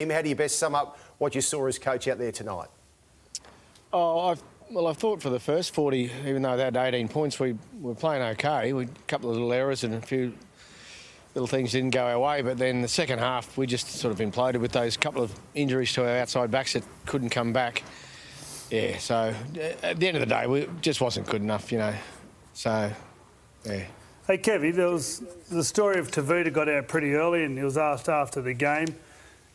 How do you best sum up what you saw as coach out there tonight? I thought for the first 40, even though they had 18 points, we were playing okay. A couple of little errors and a few little things didn't go our way. But then the second half, we just sort of imploded with those couple of injuries to our outside backs that couldn't come back. Yeah, so at the end of the day, it just wasn't good enough, you know. So, yeah. Hey, Kevy, there was the story of Tevita got out pretty early and he was asked after the game.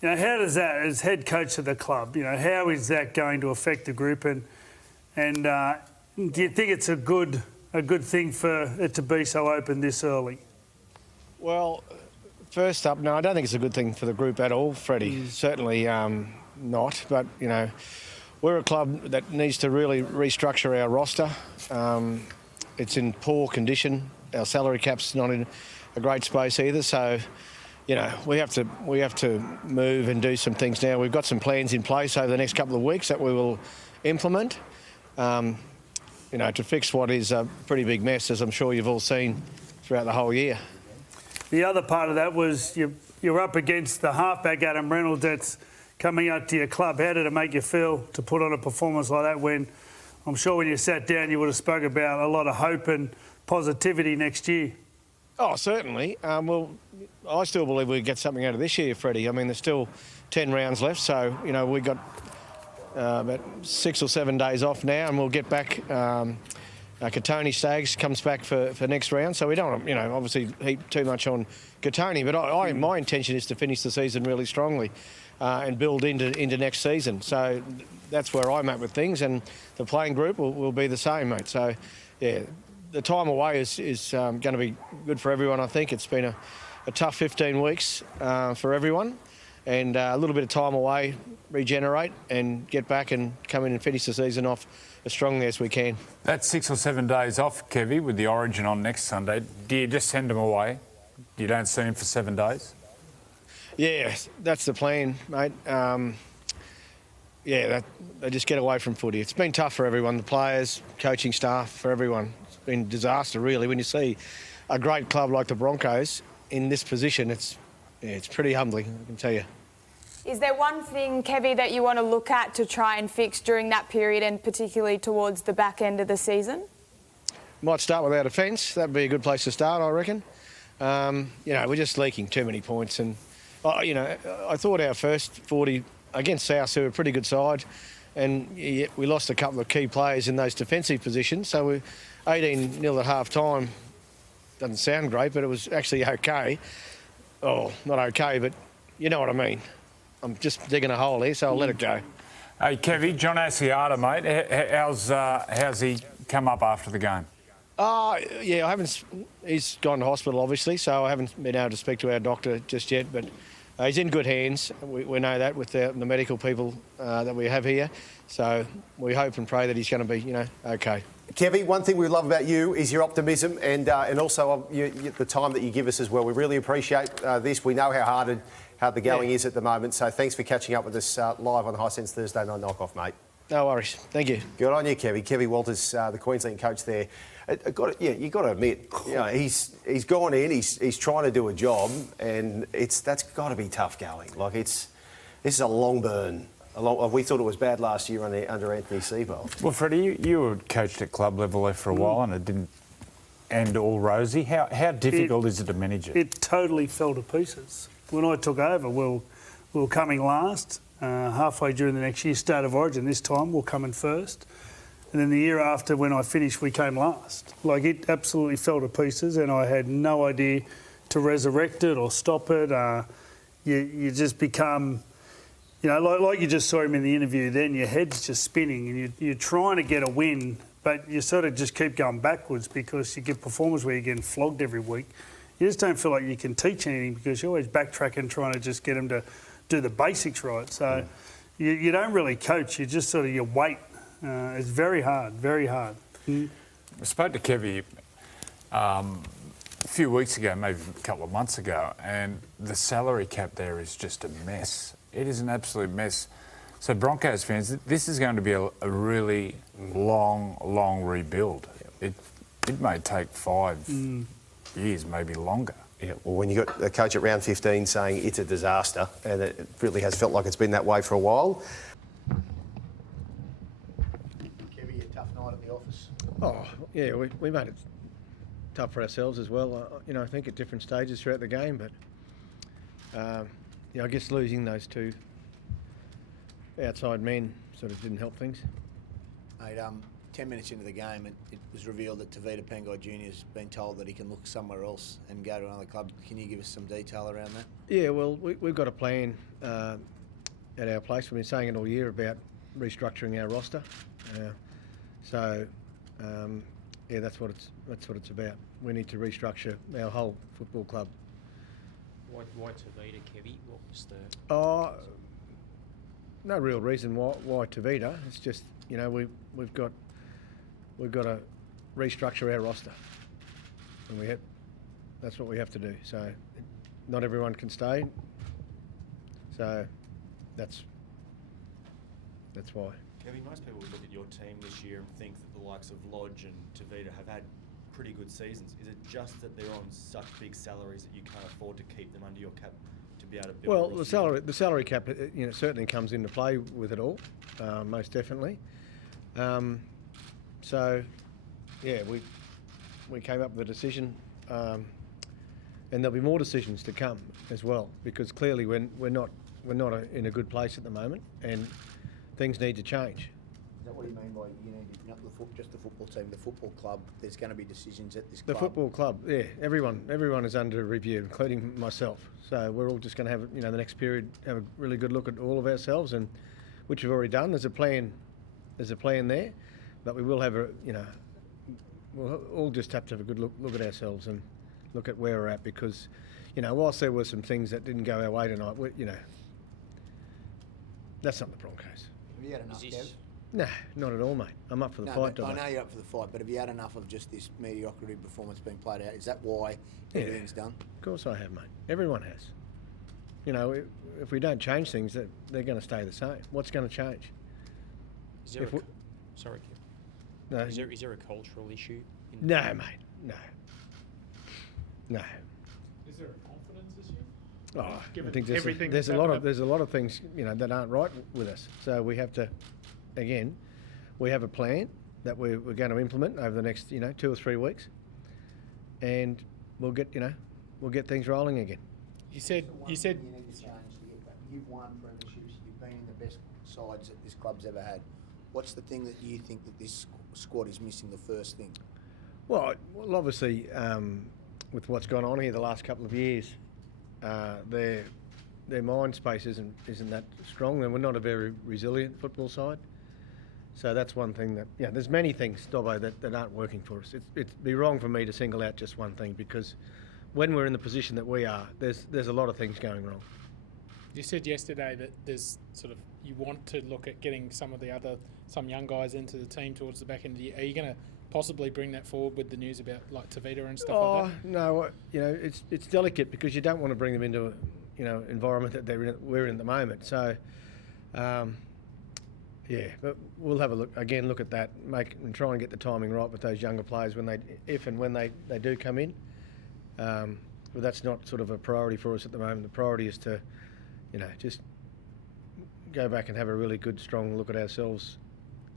You know, how does that, as head coach of the club, you know, how is that going to affect the group? And do you think it's a good thing for it to be so open this early? Well, first up, no, I don't think it's a good thing for the group at all, Freddie. Certainly not. But, you know, we're a club that needs to really restructure our roster. It's in poor condition. Our salary cap's not in a great space either. So, you know, we have to move and do some things now. We've got some plans in place over the next couple of weeks that we will implement, you know, to fix what is a pretty big mess, as I'm sure you've all seen throughout the whole year. The other part of that was you're up against the halfback, Adam Reynolds, that's coming out to your club. How did it make you feel to put on a performance like that when I'm sure when you sat down you would have spoke about a lot of hope and positivity next year? Oh, certainly. Well, I still believe we get something out of this year, Freddie. I mean, there's still 10 rounds left, so, you know, we got about 6 or 7 days off now, and we'll get back. Katoni Staggs comes back for next round, so we don't want to, you know, obviously heap too much on Katoni, but my intention is to finish the season really strongly and build into next season. So that's where I'm at with things, and the playing group will be the same, mate. So, yeah. The time away is going to be good for everyone, I think. It's been a tough 15 weeks for everyone, and a little bit of time away, regenerate and get back and come in and finish the season off as strongly as we can. That's 6 or 7 days off, Kevy, with the Origin on next Sunday. Do you just send them away? You don't see them for 7 days? Yeah, that's the plan, mate. Yeah, they just get away from footy. It's been tough for everyone, the players, coaching staff, for everyone. Been a disaster, really. When you see a great club like the Broncos in this position, it's pretty humbling, I can tell you. Is there one thing, Kevy, that you want to look at to try and fix during that period, and particularly towards the back end of the season? Might start with our defence. That'd be a good place to start, I reckon. You know, we're just leaking too many points, and you know, I thought our first 40 against South, who were a pretty good side, and we lost a couple of key players in those defensive positions, so we 18-0 at half-time. Doesn't sound great, but it was actually okay. Oh, not okay, but you know what I mean. I'm just digging a hole here, so I'll let it go. Hey, Kevy, John Asiata, mate, how's he come up after the game? Yeah, he's gone to hospital, obviously, so I haven't been able to speak to our doctor just yet, but he's in good hands. We know that with the medical people that we have here, so we hope and pray that he's going to be, you know, okay. Kevy, one thing we love about you is your optimism and also the time that you give us as well. We really appreciate this. We know how hard the going is at the moment, so thanks for catching up with us live on the High Sense Thursday Night Knockoff, mate. No worries. Thank you. Good on you, Kevy. Kevy Walters, the Queensland coach there. You've got to admit, you know, he's gone in, he's trying to do a job, and that's got to be tough going. Like, this is a long burn. We thought it was bad last year under Anthony Seibold. Well, Freddie, you were coached at club level there for a while, and it didn't end all rosy. How difficult is it to manage it? It totally fell to pieces. When I took over, we were coming last. Halfway during the next year, State of Origin, this time we'll come in first. And then the year after, when I finished, we came last. Like, it absolutely fell to pieces, and I had no idea to resurrect it or stop it. You just become, you know, like you just saw him in the interview then, your head's just spinning and you're trying to get a win, but you sort of just keep going backwards because you get performers where you're getting flogged every week. You just don't feel like you can teach anything because you're always backtracking, trying to just get them to do the basics right. So you don't really coach, you just sort of, you wait. It's very hard, very hard. I spoke to Kevy a few weeks ago, maybe a couple of months ago, and the salary cap there is just a mess. It is an absolute mess. So Broncos fans, this is going to be a really long rebuild. It may take 5 years, maybe longer. Yeah, well, when you got a coach at round 15 saying it's a disaster, and it really has felt like it's been that way for a while. Kevy, a tough night at the office. Oh, yeah, we made it tough for ourselves as well. I think at different stages throughout the game, but I guess losing those two outside men sort of didn't help things. Mate, 10 minutes into the game, it was revealed that Tevita Pangai Jr. has been told that he can look somewhere else and go to another club. Can you give us some detail around that? Yeah, well, we've got a plan at our place. We've been saying it all year about restructuring our roster. That's what it's about. We need to restructure our whole football club. Why Tevita, Kevy? What was the... No real reason why Tevita. It's just, we've got to restructure our roster, and that's what we have to do. So, not everyone can stay. So, that's why. Kevin, most people would look at your team this year and think that the likes of Lodge and Tevita have had pretty good seasons. Is it just that they're on such big salaries that you can't afford to keep them under your cap to be able to build? Well, the salary cap, certainly comes into play with it all, most definitely. We came up with a decision, and there'll be more decisions to come as well, because clearly we're not in a good place at the moment, and things need to change. Is that what you mean by not just the football team, the football club? There's going to be decisions at this club. The football club, yeah, everyone is under review, including myself. So we're all just going to have, the next period, have a really good look at all of ourselves, and which we've already done. There's a plan there, but we will have we'll all just have to have a good look at ourselves and look at where we're at, because, whilst there were some things that didn't go our way tonight, that's not the Broncos. Have you had enough, Kev? No, not at all, mate. I'm up for the fight. I know you're up for the fight, but have you had enough of just this mediocrity performance being played out? Is that why everything's done? Of course I have, mate. Everyone has. If we don't change things, they're going to stay the same. What's going to change? Is there sorry, Kev. No. Is there a cultural issue? No, mate. No. Is there a confidence issue? I think there's a lot of things that aren't right with us. So we have to, again, we have a plan that we're going to implement over the next 2 or 3 weeks, and we'll get things rolling again. You said you need to change to get back. You've won premierships. You've been in the best sides that this club's ever had. What's the thing that you think that this squad is missing? The first thing. Well, obviously, with what's gone on here the last couple of years, their mind space isn't that strong, and we're not a very resilient football side. So that's one thing that there's many things, Dobbo, that aren't working for us. It'd be wrong for me to single out just one thing, because when we're in the position that we are, there's a lot of things going wrong. You said yesterday that there's you want to look at getting some young guys into the team towards the back end of the year. Are you going to possibly bring that forward with the news about like Tevita and stuff like that? No, it's delicate, because you don't want to bring them into environment that we're in at the moment. So, but we'll have a look at that, and try and get the timing right with those younger players when they do come in. But that's not sort of a priority for us at the moment. The priority is to, just go back and have a really good, strong look at ourselves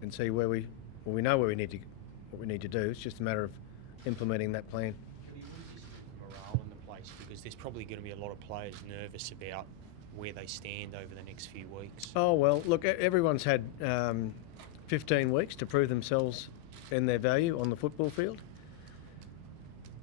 and see where we know what we need to do. It's just a matter of implementing that plan. What do you think is the morale in the place? Because there's probably going to be a lot of players nervous about where they stand over the next few weeks. Oh, well, look, everyone's had 15 weeks to prove themselves and their value on the football field.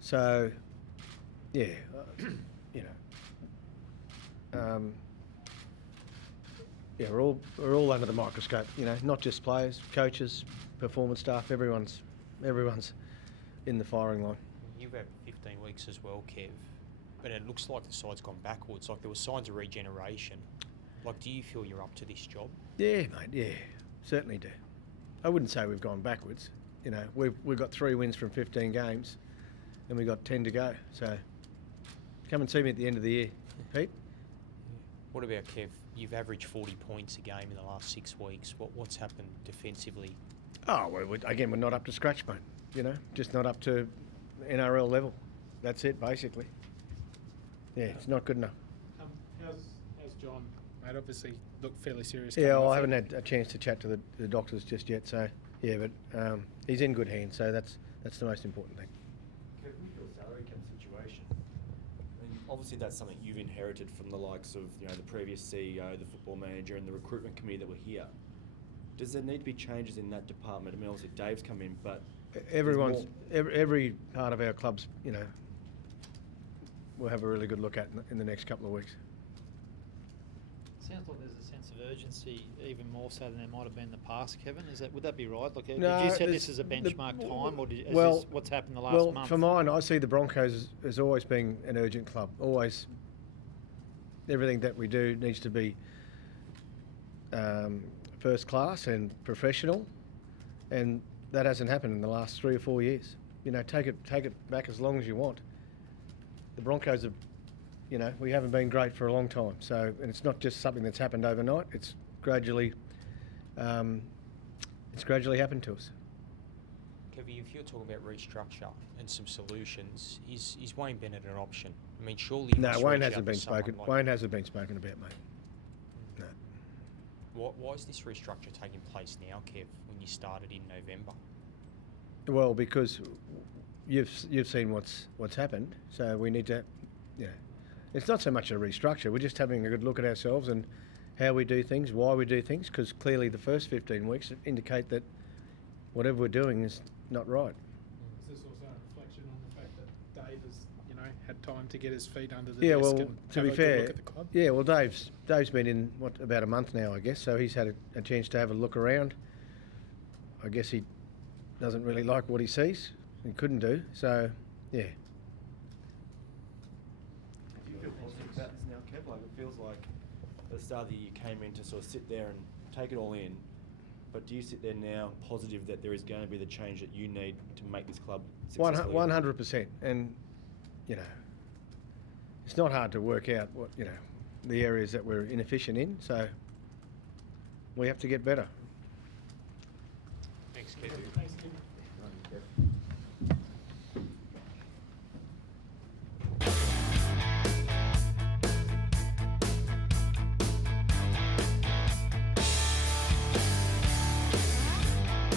So, we're all under the microscope. Not just players, coaches, performance staff. Everyone's in the firing line. You've had 15 weeks as well, Kev, but it looks like the side's gone backwards. Like there were signs of regeneration. Like, do you feel you're up to this job? Yeah, mate. Yeah, certainly do. I wouldn't say we've gone backwards. We've got 3 wins from 15 games, and we've got 10 to go. So come and see me at the end of the year, Pete. What about Kev? You've averaged 40 points a game in the last 6 weeks. What's happened defensively? Oh, well, we're not up to scratch, mate. Just not up to NRL level. That's it, basically. Yeah, it's not good enough. How's John? Mate, obviously looked fairly serious. Yeah, coming well, off I haven't it. had a chance to chat to the doctors just yet. So yeah, but he's in good hands. So that's the most important thing. Kev, with your salary cap situation, I mean, obviously that's something you've inherited from the likes of the previous CEO, the football manager, and the recruitment committee that were here. Does there need to be changes in that department? I mean, obviously Dave's come in, but Everyone's every part of our clubs, we'll have a really good look at in the next couple of weeks. Sounds like there's a sense of urgency, even more so than there might have been in the past, Kevin. Would that be right? Like, No, did you set there's- this as a benchmark time, or is well, this what's happened the last well, month? for mine, I see the Broncos as always being an urgent club. Always, everything that we do needs to be first class and professional, and that hasn't happened in the last 3 or 4 years. Take it back as long as you want. The Broncos have, we haven't been great for a long time. So, and it's not just something that's happened overnight. It's gradually happened to us. Kevy, if you're talking about restructure and some solutions, is Wayne Bennett an option? I mean, surely. you No, must Wayne reach hasn't out been to someone spoken. like- Wayne hasn't been spoken about, mate. No. Why is this restructure taking place now, Kev, when you started in November? Well, because you've seen what's happened, so we need to, it's not so much a restructure. We're just having a good look at ourselves and how we do things, why we do things, because clearly the first 15 weeks indicate that whatever we're doing is not right. Is this also a reflection on the fact that Dave has, had time to get his feet under the Yeah, desk well, and to have be a good fair, look at the club? yeah, well, Dave's been in about a month now, I guess. So he's had a chance to have a look around. I guess he doesn't really like what he sees. He couldn't do. So, yeah. do you feel positive about this now, Kev? Like, it feels like at the start of the year you came in to sort of sit there and take it all in. But do you sit there now positive that there is going to be the change that you need to make this club successful? 100%. And, it's not hard to work out what, the areas that we're inefficient in. So we have to get better. Thanks, Kev. Thanks, Kevin.